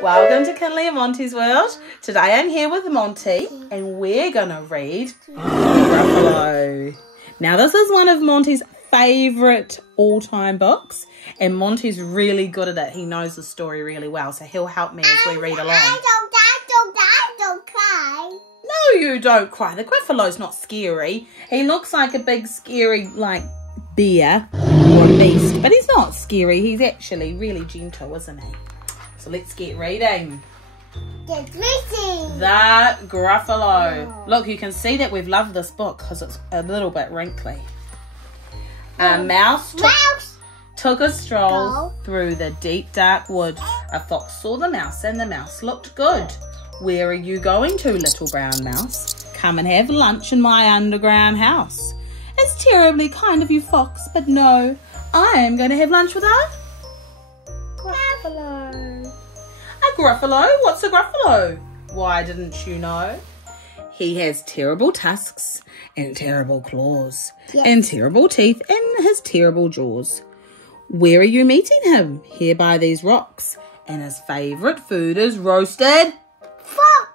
Welcome to Kinley and Monty's World. Today I'm here with Monty and we're going to read Gruffalo. Now this is one of Monty's favourite all-time books and Monty's really good at it. He knows the story really well, so he'll help me as we read along. I don't cry. No, you don't cry. The Gruffalo's not scary. He looks like a big scary like bear or a beast, but he's not scary. He's actually really gentle, isn't he? So let's get reading. Get reading. The Gruffalo. Look, you can see that we've loved this book because it's a little bit wrinkly. A mouse took a stroll through the deep dark wood. A fox saw the mouse and the mouse looked good. Where are you going to, little brown mouse? Come and have lunch in my underground house. It's terribly kind of you, fox, but no, I am going to have lunch with a Gruffalo. A Gruffalo? What's a Gruffalo? Why didn't you know? He has terrible tusks and terrible claws and terrible teeth in his terrible jaws. Where are you meeting him? Here by these rocks. And his favourite food is roasted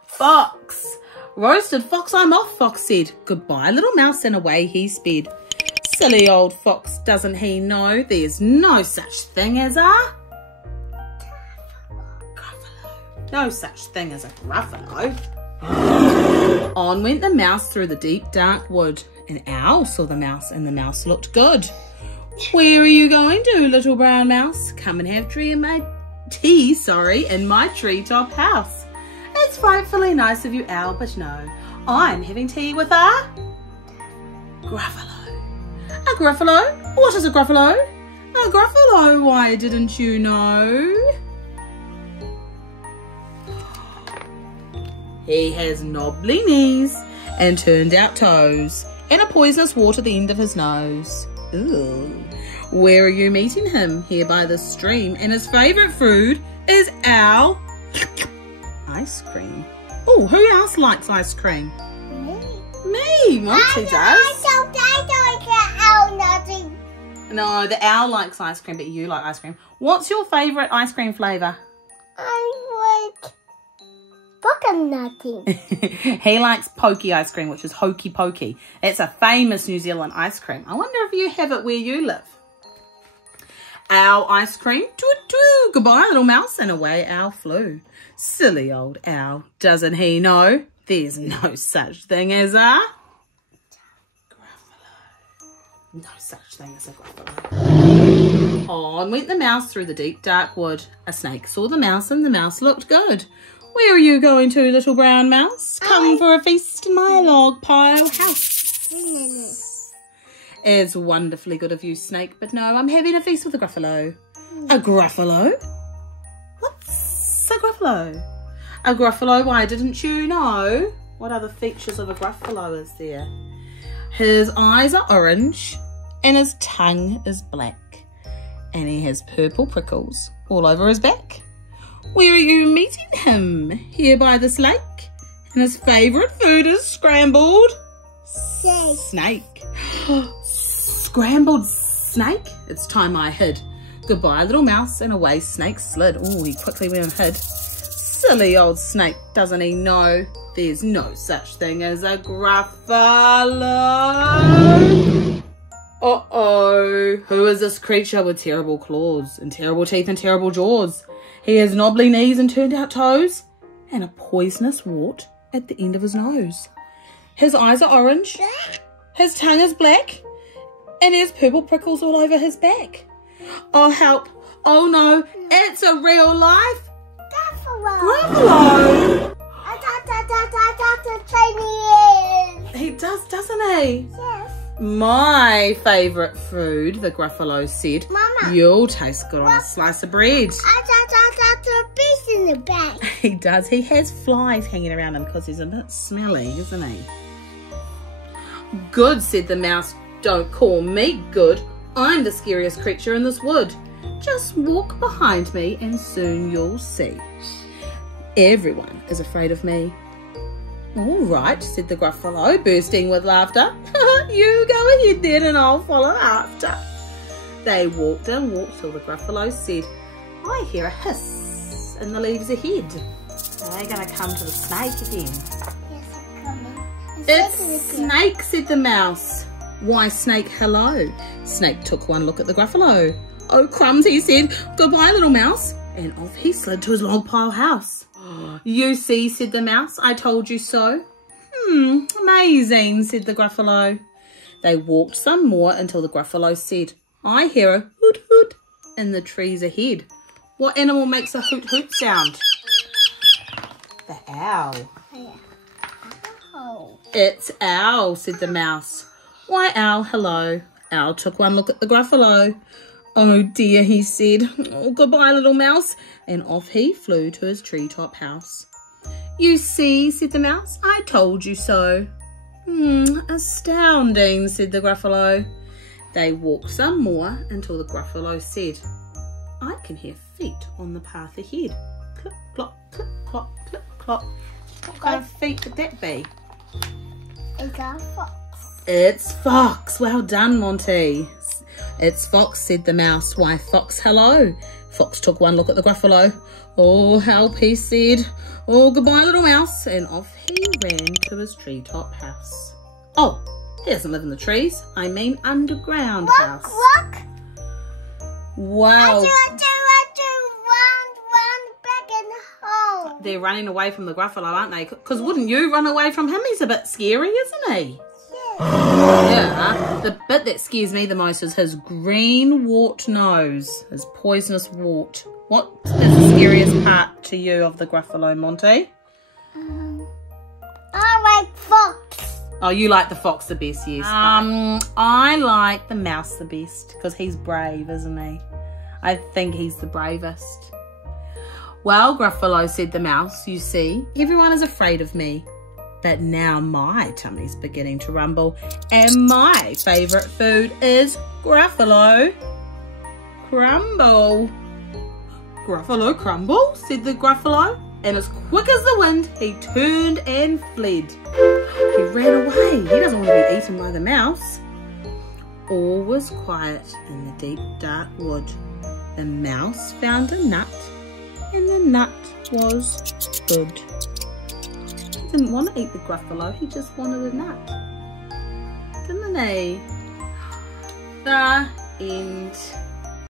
fox. Roasted fox, I'm off, fox said. Goodbye, little mouse, and away he sped. Silly old fox, doesn't he know there's no such thing as a Gruffalo? No such thing as a Gruffalo. On went the mouse through the deep dark wood. An owl saw the mouse and the mouse looked good. Where are you going to, little brown mouse? Come and have tea in my treetop house. It's frightfully nice of you, owl, but no, I'm having tea with a Gruffalo. A Gruffalo? What is a Gruffalo? A Gruffalo, why didn't you know? He has knobbly knees and turned out toes and a poisonous wart at the end of his nose. Ooh. Where are you meeting him? Here by the stream, and his favourite food is owl ice cream. Oh, who else likes ice cream? Me, Monty does. I don't get owl nothing. No, the owl likes ice cream, but you like ice cream. What's your favourite ice cream flavour? I like nothing. He likes pokey ice cream, which is hokey pokey. It's a famous New Zealand ice cream. I wonder if you have it where you live. Owl ice cream, toot-toot, goodbye little mouse, and away owl flew. Silly old owl, doesn't he know there's no such thing as a Gruffalo? No such thing as a Gruffalo. On went the mouse through the deep dark wood. A snake saw the mouse and the mouse looked good. Where are you going to, little brown mouse? Come for a feast in my log pile house. It's wonderfully good of you, snake, but no, I'm having a feast with a Gruffalo. A Gruffalo? What's a Gruffalo? A Gruffalo, why didn't you know? What other features of a Gruffalo is there? His eyes are orange and his tongue is black. And he has purple prickles all over his back. Where are you meeting him? Here by this lake. And his favourite food is scrambled snake. Scrambled snake? It's time I hid. Goodbye, little mouse, and away snake slid. Oh, he quickly went and hid. Silly old snake, doesn't he know there's no such thing as a Gruffalo? Uh-oh. Who is this creature with terrible claws and terrible teeth and terrible jaws? He has knobbly knees and turned out toes and a poisonous wart at the end of his nose. His eyes are orange, his tongue is black, and he has purple prickles all over his back. Oh, help. Oh, no. It's a real life Gruffalo. He does, doesn't he? Yes. My favourite food, the Gruffalo said. Mama. You'll taste good on a slice of bread. A piece in the back. He does. He has flies hanging around him because he's a bit smelly, isn't he? Good, said the mouse. Don't call me good. I'm the scariest creature in this wood. Just walk behind me and soon you'll see. Everyone is afraid of me. All right, said the Gruffalo, bursting with laughter. You go ahead then and I'll follow after. They walked and walked till the Gruffalo said, I hear a hiss in the leaves ahead. They're going to come to the snake again. Yes, I'm coming. It's Snake, said the mouse. Why, Snake, hello. Snake took one look at the Gruffalo. Oh, crumbs, he said. Goodbye, little mouse. And off he slid to his log pile house. You see, said the mouse, I told you so. Amazing, said the Gruffalo. They walked some more until the Gruffalo said, I hear a hoot hoot in the trees ahead. What animal makes a hoot hoot sound? The owl. Oh. It's Owl, said the mouse. Why, Owl, hello. Owl took one look at the Gruffalo. Oh dear, he said. Oh, goodbye, little mouse. And off he flew to his treetop house. You see, said the mouse, I told you so. Astounding, said the Gruffalo. They walked some more until the Gruffalo said, I can hear feet on the path ahead. Clip, clop, clip, clop, clip, clop. What kind of feet could that be? It's a fox. It's Fox. Well done, Monty. It's Fox, said the mouse. Why, Fox, hello. Fox took one look at the Gruffalo. Oh, help, he said. Oh, goodbye, little mouse. And off he ran to his treetop house. Oh, he doesn't live in the trees. I mean underground house. Walk. Wow. Run back in home. They're running away from the Gruffalo, aren't they? Because wouldn't you run away from him? He's a bit scary, isn't he? Yeah. The bit that scares me the most is his green wart nose, his poisonous wart. What is the scariest part to you of the Gruffalo, Monty? I like fox. Oh, you like the fox the best, yes. I like the mouse the best because he's brave, isn't he? I think he's the bravest. Well, Gruffalo, said the mouse, you see, everyone is afraid of me. But now my tummy's beginning to rumble and my favourite food is Gruffalo crumble. Gruffalo crumble, said the Gruffalo, and as quick as the wind he turned and fled. He ran away. He doesn't want to be eaten by the mouse. All was quiet in the deep dark wood. The mouse found a nut and the nut was good. He didn't want to eat the Gruffalo, he just wanted a nut. Didn't he? The end.